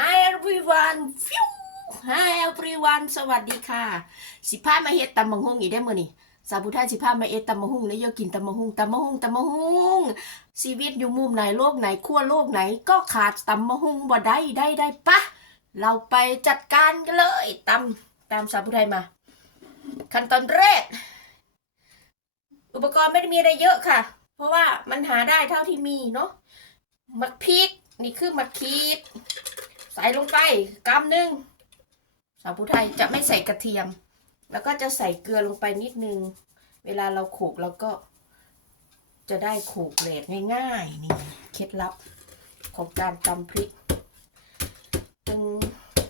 Hi everyone ฟิว Hi everyone สวัสดีค่ะ สิพามาเฮ็ดตำมะฮุ่งอีกได้มื้อนี้สาวผู้ไทยสิพามาเฮ็ดตำมะฮุ่งแล้วยกินตำมะฮุ่งตำมะฮุ่งตำมะฮุ่งชีวิตอยู่มุมไหนโลกไหนขั้วโลกไหนก็ขาดตำมะฮุ่งบ่ได้ได้ได้ปะเราไปจัดการกันเลยตำตามสาวผู้ไทยมา ขั้นตอนแรก อุปกรณ์ไม่ได้มีอะไรเยอะค่ะ เพราะว่ามันหาได้เท่าที่มีเนาะมักพริกนี่คือมักขีด ใส่ลงไปกำหนึ่งสาวผู้ไทยจะไม่ใส่กระเทียม แล้วก็จะใส่เกลือลงไปนิดนึง เวลาเราโขลกเราก็ จะได้โขลกเลดง่ายๆนี่เคล็ดลับของการตำพริกตึง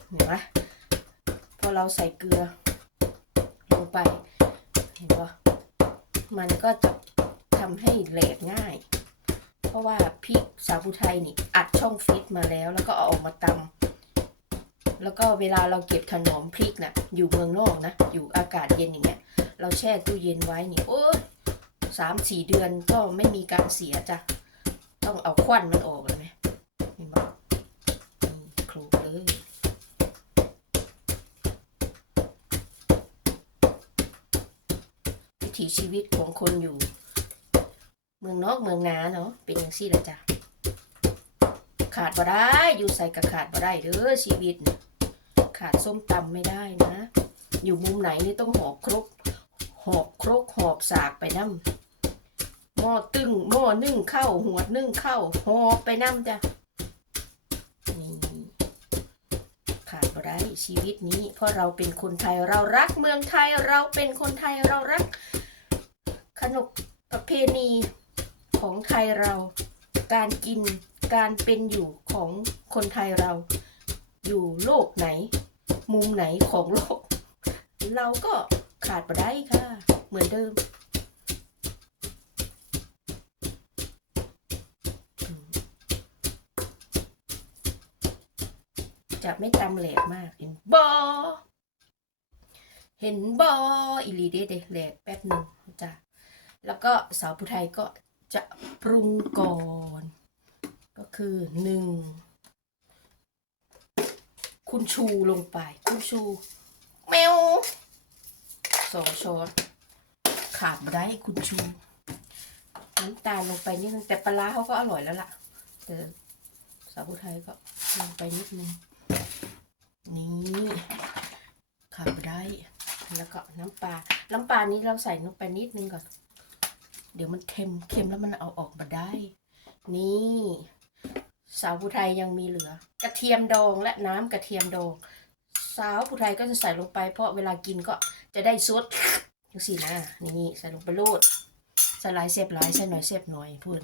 เห็นไหมพอเราใส่เกลือลงไป เห็นปะมันก็จะทำให้เลดง่าย เพราะว่าพริกสาวผู้ไทยนี่อัดช่องฟิตมาแล้ว แล้วก็เอาออกมาตำ แล้วก็เวลาเราเก็บถนอมพริกนะ่ะอยู่เมืองนอกนะ อยู่อากาศเย็นอย่างเงี้ย เราแช่ตู้เย็นไว้นี่โอ้ยสามสี่เดือนก็ไม่มีการเสียจ้ะ ต้องเอาควันมันออกเลยไหมเห็นปะนี่คลุกเลยวิถีชีวิตของคนอยู่ เมืองนอกเมืองนาเนาะเป็นอย่างซี่ละจ้ะขาดบ่ได้ อยู่ใส่กับขาดบ่ได้เด้อชีวิตน่ะ ขาดส้มตำไม่ได้นะ อยู่มุมไหนนี่ต้องหอบครกหอบครกหอบสากไปน้ำหม้อตึงหม้อนึ่งข้าวหัวนึ่งข้าวหอบไปน้ำจ้ะนี่ขาดบ่ได้ชีวิตนี้ เพราะเราเป็นคนไทยเรารักเมืองไทยเราเป็นคนไทยเรารัก ขนบประเพณีของไทยเราการกินการเป็นอยู่ของคนไทยเราอยู่โลกไหน มุมไหนของโลก เราก็ขาดบ่ได้ค่ะ เหมือนเดิม จะไม่ตำแหลกมาก เห็นบอเห็นบออีลีเด้เดแหลกแป๊บหนึ่งจ้ะแล้วก็สาวผู้ไทยก็จะปรุงก่อน ก็คือหนึ่ง คุณชูลงไป คุณชูแมวสองช้อนขาดไม่ได้คุณชูน้ำตาลลงไปนิดนึงแต่ปลาร้าเขาก็อร่อยแล้วล่ะ แต่สาวผู้ไทยก็ลงไปนิดนึงนี่ขาดไม่ได้แล้วก็น้ำปลาน้ำปลานี้เราใส่ลงไปนิดนึงก่อน เดี๋ยวมันเค็มเค็มแล้วมันเอาออกมาได้ นี่ สาวผู้ไทยยังมีเหลือ กระเทียมดองและน้ำกระเทียมดอง สาวผู้ไทยก็จะใส่ลงไป เพราะเวลากินก็จะได้ซดจังสินะนี่ใส่ลงไปโลดใส่หลายเสียบหลายใส่หน่อยเสียบหน่อยเพื่อน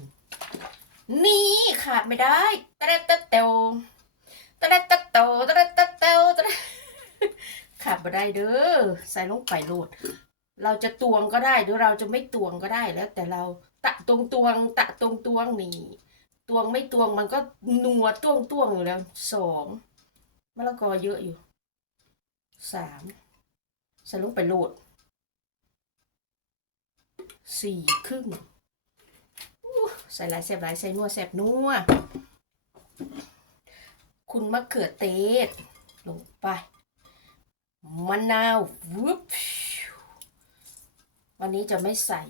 นี่ขาดไม่ได้ตะเตะตะเตวตะเตะตะเตวตะเตะตะเตวตะเตะขาดไม่ได้เด้อใส่ลงไปโลด เราจะตวงก็ได้หรือเราจะไม่ตวงก็ได้แล้วแต่เราตะตรงตวงตะตรงตวงนี่ ตวงไม่ตวงมันก็นัวตวงตวงอยู่แล้วสองมะละกอเยอะอยู่สามใส่ลงไปโหลดสี่ครึ่งใส่หลายแสบหลายใส่นัวแสบนัวคุณมะเขือเทศลงไปมะนาววุบวันนี้จะไม่ใส่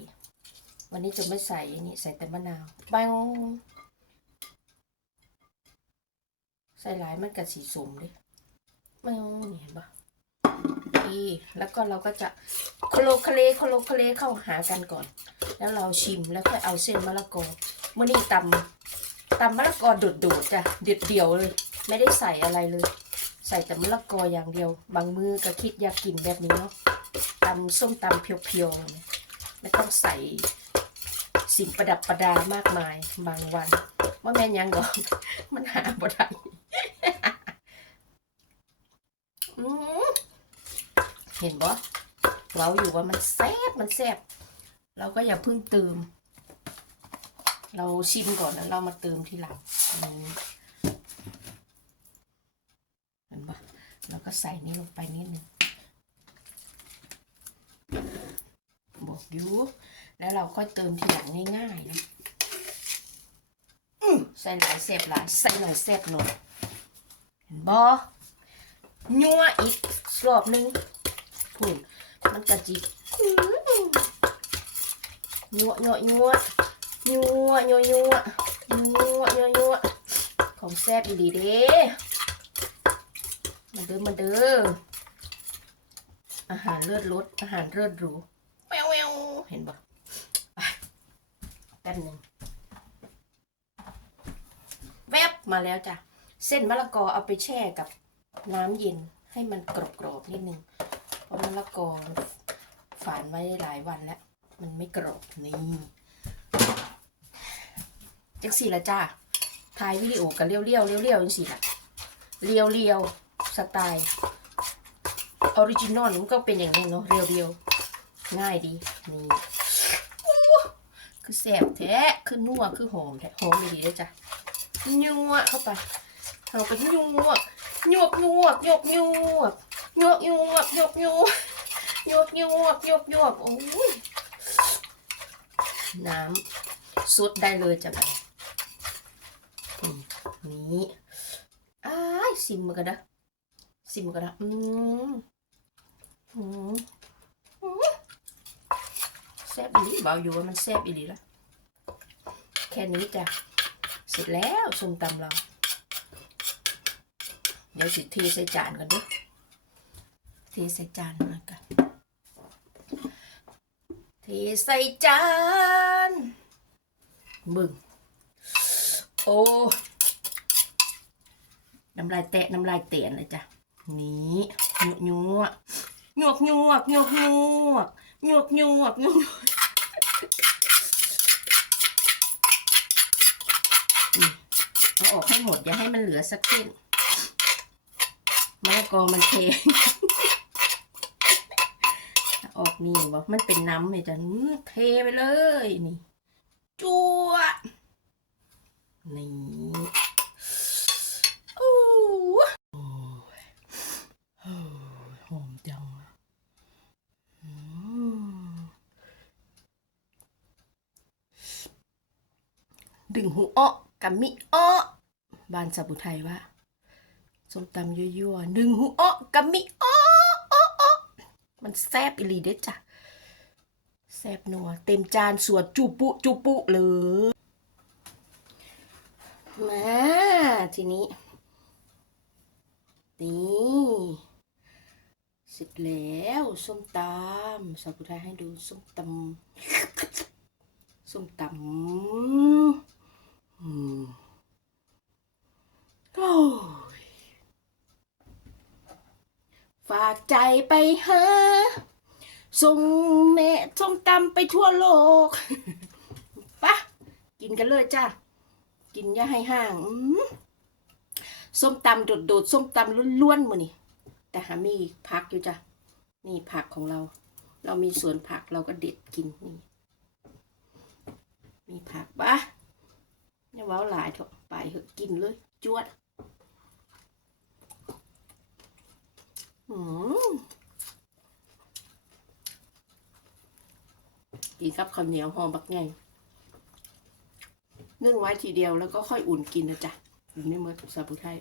วันนี้จะไม่ใส่อันนี้ใส่แต่มะนาวบาง ใส่หลายมันกับสีสมดิบางนี่เห็นปะดีแล้วก็เราก็จะโคลคาเลโคลคาเลเข้าหากันก่อน แล้วเราชิมแล้วค่อยเอาเส้นมะละกอเมื่อนี้ตำตำมะละกอโดดๆจ้ะเด็ดเดียวเลย ไม่ได้ใส่อะไรเลย ใส่แต่มะละกออย่างเดียว บางมือก็คิดอยากกินแบบนี้เนาะตำส้มตำเพียวๆไม่ต้องใส่สิ่งประดับประดามากมายบางวัน ว่าแม่ยังหรอกมันหาบ่ได้ อืม เห็นบ่เราอยู่ว่ามันแซ่บมันแซ่บเราก็อย่าเพิ่งเติม เราชิมก่อนแล้วเรามาเติมทีหลังเห็นบ่เราก็ใส่นี่ลงไปนิดนึงบอกยูแล้วเราค่อยเติมทีหลังง่ายๆนะอือใส่หลายเสพหลายใส่หน่อยเสพหน่อยเห็นบอ ยัวอีกรอบหนึงพูนมันกะจิอื้อยัวยัวยัวยัวยัวยัวยัวยัวยัวของแซ่บดีเด้มาเด้อมาเด้ออาหารเลิศรสอาหารเลิศหรูแววแววเห็นปะแป๊บหนึ่งแวบมาแล้วจ้ะ เส้นมะละกอเอาไปแช่กับ น้ำเย็นให้มันกรอบๆนิดนึง เพราะมะละกอนฝานไว้หลายวันแล้ว มันไม่กรอบนี่จังสี่ละจ้าถ่ายวิดีโอกันเลี้ยวๆเลี้ยวๆจังสี่ละเลี้ยวเลี้ยวสไตล์ออริจินอลมันก็เป็นอย่างนี้เนาะเรียวเรียวๆง่ายดีนี่คือแสบแท้คือนัวคือหอมแท้หอมดีเลยจ้ะยัวเข้าไปเอาไปยัว วยวกยวกยวกยวกยวกยวกยวกยวกยวกยวกยวกยวกยวกโอ้ยน้ำซุดได้เลยจ้ะแบบนี่อ้ายซิมมากันนะซิมมากันนะอืมอืมอืมแซ่บอีหลีเบาอยู่ว่ามันแซ่บอีหลีละแค่นี้จ้ะ เสร็จแล้วส้มตำเรา เดี๋ยวสิเทใส่จานกันด้วยเทใส่จานมากันเทใส่จานมึงโอ้น้ำลายแตะน้ำลายเตียนเลยจ้ะนี่ยวกหยวกหยวกหยวกหยวกหยวกหยวกยวกยวกเอาออกให้หมดอย่าให้มันเหลือสักเส้น มะละกอมันเทเออกนี่บอกมันเป็นน้ำเลยจ้ะเทไปเลยนี่จั่วนี่อู้โอ้หอมจังดึงหูอ้อกับมิอ้อบานสาบุไทยว่า ส้มตำยั่วๆหนึ่งหูอ้อกะมิอ้ออ้ออ้อมันแซบอีหลีเด็ดจ้ะแซบนัว เต็มจานสวดจุปุจุปุเลยมาทีนี้นี่เสร็จแล้วส้มตำสาบุไทยให้ดูส้มตำส้มตำอืมโอ้ย ฝากใจไปหาส่งแม่ส้มตำไปทั่วโลกปะกินกันเลยจ้ากินย่าให้ห่างส้มตำโดดๆส้มตำล้วนๆมือนี่แต่หามีผักอยู่จ้ะนี่ผักของเรา เรามีสวนผักเราก็เด็ดกินนี่มีผักปะอย่าเว้าหลายเถอะไปเถอะกินเลย จวด อืม กินกับข้าวเหนียวหอมบักไงนึ่งไว้ทีเดียวแล้วก็ค่อยอุ่นกินนะจ๊ะอุ่นไม่เมื่อซาบุไทย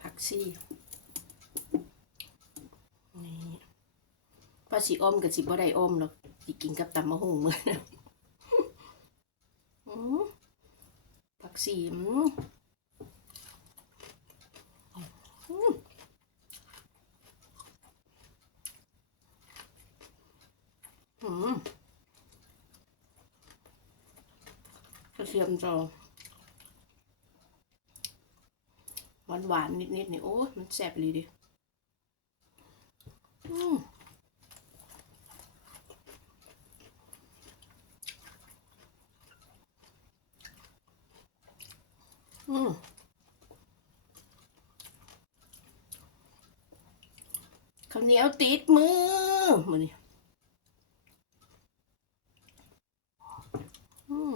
ผักซี่นี่พอสีอมกับสีบ่ได้อมหรอกสิกินกับตำมะฮุ่งมือนะผักซี่อืม อืม กระเทียมจะหวานหวานๆนิดๆนี่โอ้มันแซ่บเลยดิอืมอืมข้าวเหนียวติดมือมานี่อืม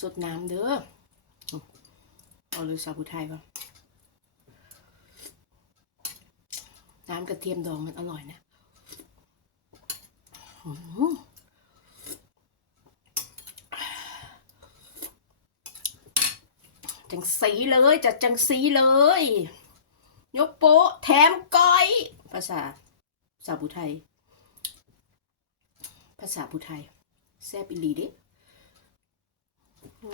สดน้ำเด้อเอาเลยสาบุไทยก่อนน้ำกระเทียมดองมันอร่อยนะจังสีเลยจัดจังสีเลย ยกโป๊ะแถมก้อย ภาษาภาษาบูไทย ภาษาผู้ไทย แซบอีหลีเด้ เร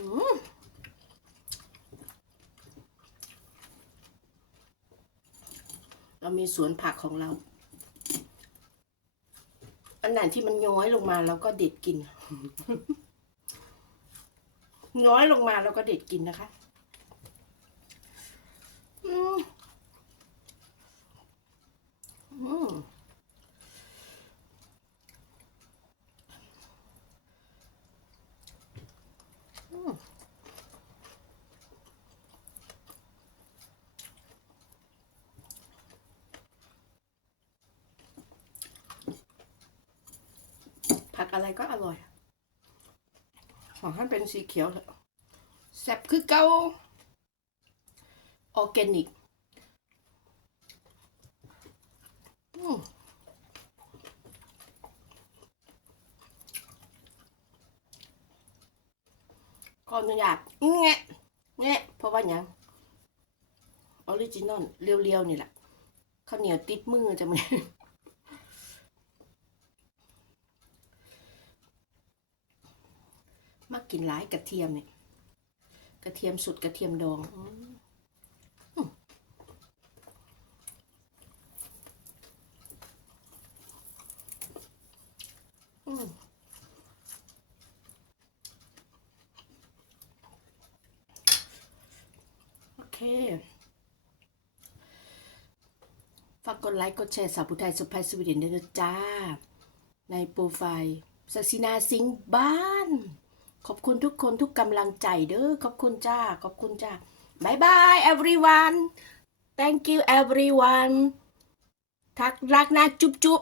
ามีสวนผักของเรา อันไหนที่มันย้อยลงมาเราก็เด็ดกิน ย้อยลงมาเราก็เด็ดกินนะคะ อืมอืมอืมผั กอะไรก็อร่อย ของท่านเป็นสีเขียวเลยแซ่บคือเกาออร์แกนิกอืมขอนุญาตแงะแงะเพราะว่าหยังออริจินอลเรียวๆนี่แหละข้าวเหนียวติดมือจะมั้ยม กินหลายกระเทียมเนี่ยกระเทียมสุดกระเทียมดองอืมโอเคฝากกดไลค์กดแชร์สาวผู้ไทยสุภาพสวีเดนด้วยนะจ้า ในโปรไฟล์ศาสินาสิงห์บ้าน ขอบคุณทุกคนทุกกำลังใจเด้อขอบคุณจ้า ขอบคุณจ้าบายบาย everyone thank you everyone ทักรักนะจุ๊บจุ๊บ